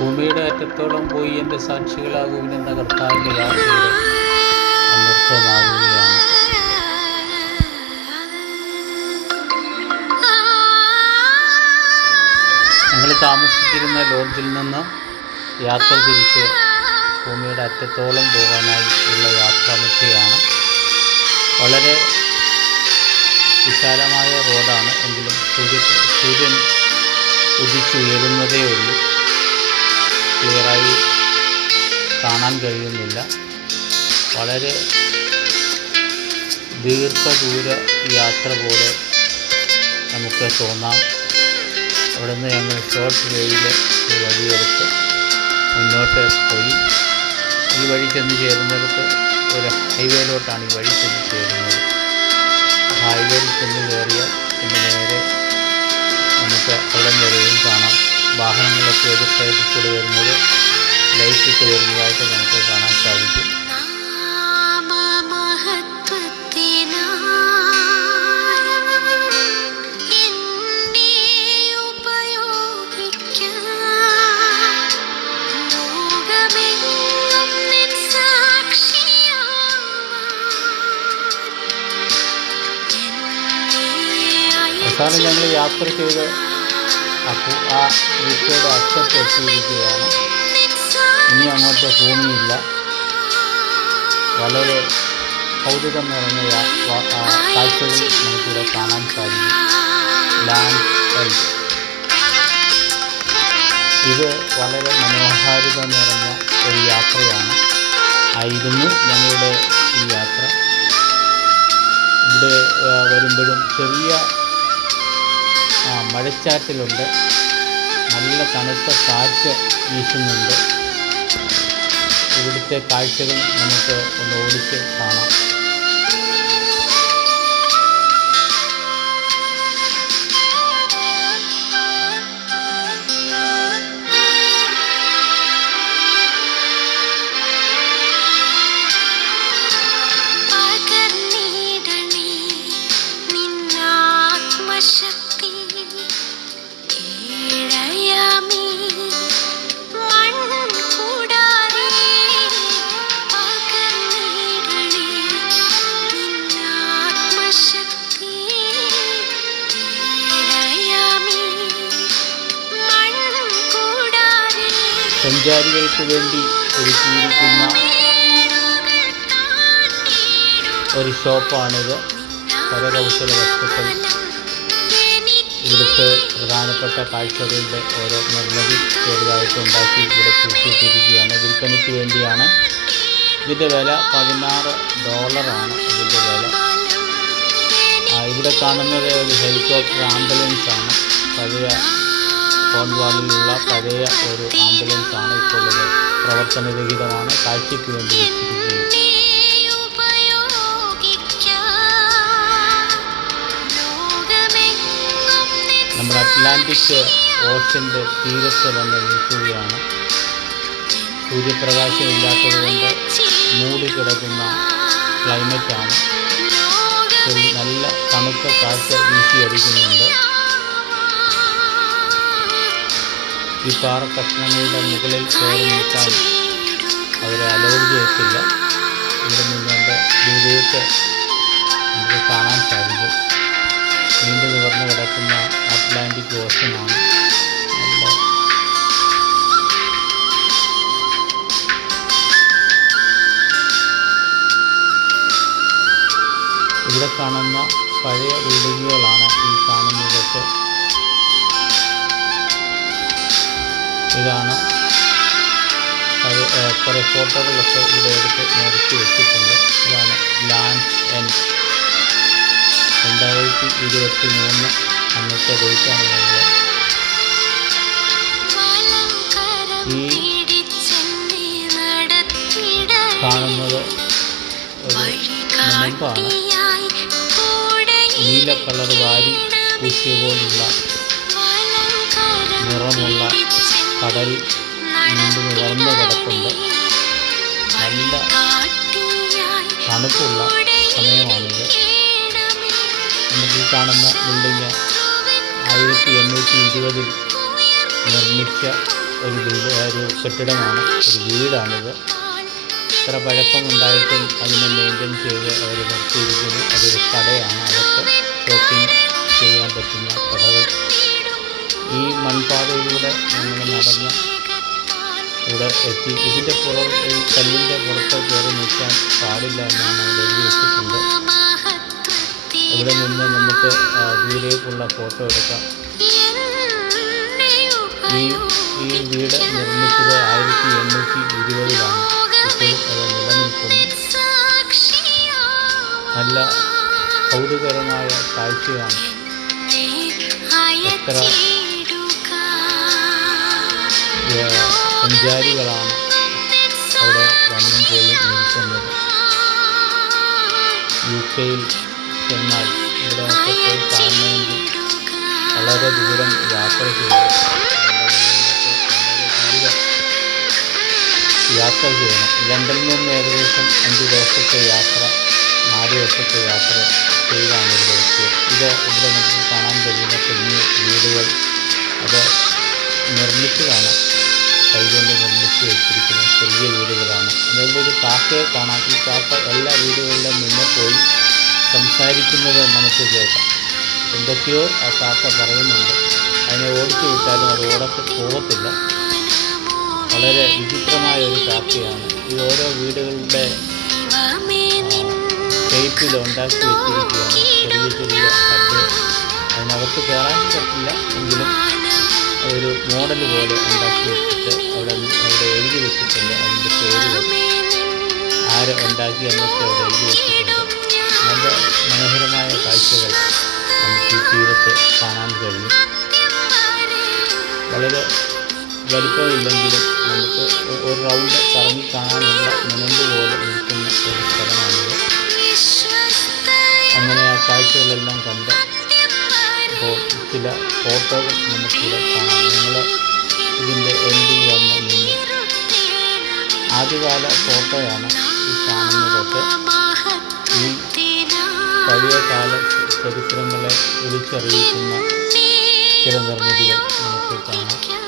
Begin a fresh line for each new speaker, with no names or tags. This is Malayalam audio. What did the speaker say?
ഭൂമിയുടെ അറ്റത്തോളം പോയി എന്റെ സാക്ഷികളാകുവിനെന്ന കർത്താവിന്റെ ഞങ്ങൾ താമസിച്ചിരുന്ന ലോഡ്ജിൽ നിന്ന് യാത്ര തിരിച്ച് ഭൂമിയുടെ അറ്റത്തോളം പോകാനായി ഉള്ള യാത്രാമധ്യയാണ് വളരെ വിശാലമായ റോഡാണ്. എങ്കിലും സൂര്യ സൂര്യൻ ഉദിച്ചുയരുന്നതേ ഉള്ളൂ. ക്ലിയറായി കാണാൻ കഴിയുന്നില്ല. വളരെ ദീർഘദൂര യാത്ര പോലെ നമുക്ക് തോന്നാം. അവിടെ നിന്ന് ഞങ്ങൾ ഷോർട്ട് വേയിൽ ഒരു വഴിയെടുത്ത് മുന്നോട്ട് പോയി ഈ വഴി ചെന്ന് ചേരുന്നിടത്ത് ഒരു ഹൈവേയിലോട്ടാണ് ഈ വഴി ചെന്ന് ചേരുന്നത്. ഹൈവേയിൽ ചെന്ന് കയറിയാൽ പിന്നെ നേരെ നമുക്ക് അവിടെ നിറയും കാണാം. വാഹനങ്ങളൊക്കെ എതിർ സൈഡിൽ കൂടെ വരുന്നത് ലൈറ്റ് ഇട്ട് വരുന്നതായിട്ട് നമുക്ക് കാണാൻ സാധിക്കും. അവസാനം ഞങ്ങൾ യാത്ര ചെയ്ത് അപ്പോൾ ആ വീട്ടിയുടെ അറ്റത്ത് എത്തിയിരിക്കുകയാണ് ഇനി അങ്ങോട്ട് ഭൂമിയില്ല. വളരെ കൗതുകം നിറഞ്ഞ കാഴ്ചകൾ നമുക്കിവിടെ കാണാൻ സാധിക്കും. ലാൻഡ് എൽസ് ഇത് വളരെ മനോഹാരിത നിറഞ്ഞ ഒരു യാത്രയാണ്. ആയിരുന്നു ഞങ്ങളുടെ ഈ യാത്ര. ഇവിടെ വരുമ്പോഴും ചെറിയ ആ, മഴച്ചാറ്റലുണ്ട്. നല്ല തണുത്ത കാറ്റ് വീശുന്നുണ്ട്. ഇവിടുത്തെ കാഴ്ചകൾ നമുക്ക് ഒന്ന് ഓടിച്ച് കാണാം. സഞ്ചാരികൾക്ക് വേണ്ടി ഒരുക്കിയിരിക്കുന്ന ഒരു ഷോപ്പാണിത്. കരകൗശല വസ്തുക്കൾ. ഇവിടുത്തെ പ്രധാനപ്പെട്ട കാഴ്ചകളുടെ ഓരോ നിർമ്മിതി ചെറുതായിട്ട് ഉണ്ടാക്കി ഇവിടെ സൂക്ഷിച്ചിരിക്കുകയാണ് വിൽപ്പനയ്ക്ക് വേണ്ടിയാണ്. ഇതിന്റെ വില പതിനാറ് ഡോളറാണ് ഇതിന്റെ വില. ഇവിടെ കാണുന്നത് ഒരു ഹെലികോപ്റ്റർ ആംബുലൻസ് ആണ് പഴയ കോൺവാളിലുള്ള പഴയ ഒരു ആംബുലൻസ് ആണ് ഇപ്പോൾ ഇത് പ്രവർത്തനരഹിതമാണ്. കാഴ്ചയ്ക്ക് വേണ്ടി വെച്ചിരിക്കുന്നത് നമ്മുടെ അറ്റ്ലാന്റിക് ഓഷന്റെ തീരത്ത് വന്ന് നിൽക്കുകയാണ്. സൂര്യപ്രകാശം ഇല്ലാത്തതുകൊണ്ട് മൂടിക്കിടക്കുന്ന ക്ലൈമറ്റാണ്. ചെറിയ നല്ല തണുത്ത കാറ്റ് വീശിയടിക്കുന്നുണ്ട്. ഈ പാറ കഷ്ണങ്ങളുടെ മുകളിൽ കയറി നിൽക്കാൻ അവരെ അലോഡ് ചെയ്യത്തില്ല ഇവിടെ നിന്നുകൊണ്ട് ദൂരേക്ക് നമുക്ക് കാണാൻ സാധിക്കും. നീണ്ടു നിവർന്ന് കിടക്കുന്ന അറ്റ്ലാന്റിക് ഓഷനാണ് ഇവിടെ കാണുന്ന പഴയ ബിൽഡിങ്ങുകളാണ് ഈ കാണുന്നതൊക്കെ. ഇതാണ്. അത് കുറേ ഫോട്ടോകളൊക്കെ ഇവിടെ എടുത്ത് നിരത്തി വെച്ചിട്ടുണ്ട്. ഇതാണ് ലാൻഡ് എൻഡ് രണ്ടായിരത്തി ഇരുപത്തി മൂന്ന് അന്നത്തെ ഡേറ്റാണ് ഞങ്ങൾ ഈ കാണുന്നത് ഒരു നീല കളർ വാരി പൂശിയ പോലുള്ള നിറമുള്ള കടൽ നീണ്ടു നിവർന്ന് കിടക്കുന്നത് നല്ല തണുപ്പുള്ള സമയമാണിത്. നമുക്ക് ഈ കാണുന്ന ബിൽഡിങ് ആയിരത്തി എണ്ണൂറ്റി ഇരുപതിൽ നിർമ്മിച്ച ഒരു ഒരു കെട്ടിടമാണ് ഒരു വീടാണിത്. ഇത്ര പഴക്കമുണ്ടായിട്ടും അതിനെ മെയിന്റെയിൻ ചെയ്ത് അവർ നിർത്തിയിരിക്കുന്നു അതൊരു കടയാണ്. അവർക്ക് ഷോപ്പിംഗ് ചെയ്യാൻ പറ്റുന്ന കടകൾ. ഈ മൺപാതയിലൂടെ ഞങ്ങൾ നടന്ന് ഇവിടെ എത്തി. ഇതിന്റെ പുറം ഈ കല്ലിന്റെ പുറത്ത് കയറി നിൽക്കാൻ പാടില്ല എന്നാണ് എഴുതി വെച്ചിട്ടുണ്ട് ഇവിടെ നിന്ന് നമുക്ക് ദൂരേക്കുള്ള ഫോട്ടോ എടുക്കാം. ഈ ഈ വീട് നിർമ്മിച്ചത് ആയിരത്തി എണ്ണൂറ്റി ഇരുപതിലാണ്. ഇപ്പോഴും അത് നിലനിൽക്കുന്നു. നല്ല കൗതുകരമായ കാഴ്ചയാണ്. എത്ര സഞ്ചാരികളാണ് അവിടെ വന്നും പോലും നിൽക്കുന്നത്. യു കെയിൽ ചെന്നാൽ ഇവിടെ പോയി കാണണമെങ്കിൽ വളരെ ദൂരം യാത്ര ചെയ്യണം. യാത്ര ചെയ്യണം. ലണ്ടനിൽ നിന്ന് ഏകദേശം അഞ്ച് ദിവസത്തെ യാത്ര നാല് ദിവസത്തെ യാത്ര ചെയ്താണ് ഇവിടെ എത്തിയത്. ഇത് ഇവിടെ നമുക്ക് കാണാൻ കഴിയുന്ന കുഞ്ഞു വീടുകൾ. അത് നിർമ്മിച്ചതാണ്. കൈകൊണ്ട് നിർമ്മിച്ച് വെച്ചിരിക്കുന്ന ചെറിയ വീടുകളാണ്. അതുകൊണ്ട് ഒരു കാക്കയെ കാണാം. ഈ കാക്ക എല്ലാ വീടുകളിലും നിന്ന് പോയി സംസാരിക്കുന്നത് നമുക്ക് കേൾക്കാം. എന്തൊക്കെയോ ആ കാക്ക പറയുന്നുണ്ട്. അതിനെ ഓടിച്ചു വിട്ടാലും അത് ഓടത്ത് പോകത്തില്ല വളരെ വിചിത്രമായ ഒരു കാക്കയാണ്. ഈ ഓരോ വീടുകളുടെ ഷേപ്പിൽ ഉണ്ടാക്കി വെച്ചിരിക്കുകയാണ്. ചെറിയ ചെറിയ കട്ട് അതിനകത്ത് കയറാൻ പറ്റില്ല എങ്കിലും ഒരു മോഡൽ പോലെ ഉണ്ടാക്കി അവിടെ അവിടെ എഴുതി വെച്ചിട്ടുണ്ട്. അതിന്റെ പേരുകൾ ആര് ഉണ്ടാക്കി എന്നൊക്കെ അവിടെ എഴുതി വെച്ചിട്ടുണ്ട്. നല്ല മനോഹരമായ കാഴ്ചകൾ നമുക്ക് ഈ തീരത്ത് കാണാൻ കഴിയും. വളരെ വലിപ്പമില്ലെങ്കിലും നമുക്ക് ഒരു റൗണ്ട് കറങ്ങി കാണാനുള്ള മുനമ്പ് പോലെ നിൽക്കുന്ന ഒരു സ്ഥലമാണിത്. അങ്ങനെ ആ കാഴ്ചകളെല്ലാം കണ്ട് ഇപ്പോൾ ചില ഫോട്ടോകൾ നമുക്കിവിടെ കാണാം. ഞങ്ങൾ ഇതിന്റെ എൻഡിൽ വന്ന് നിന്ന് ആദ്യകാല ഫോട്ടോയാണ് ഈ കാണുന്നതൊക്കെ. ഈ പഴയ കാല ചരിത്രങ്ങളെ വിളിച്ചറിയിക്കുന്ന ചില നിർമ്മിതികൾ നമുക്ക് കാണാം.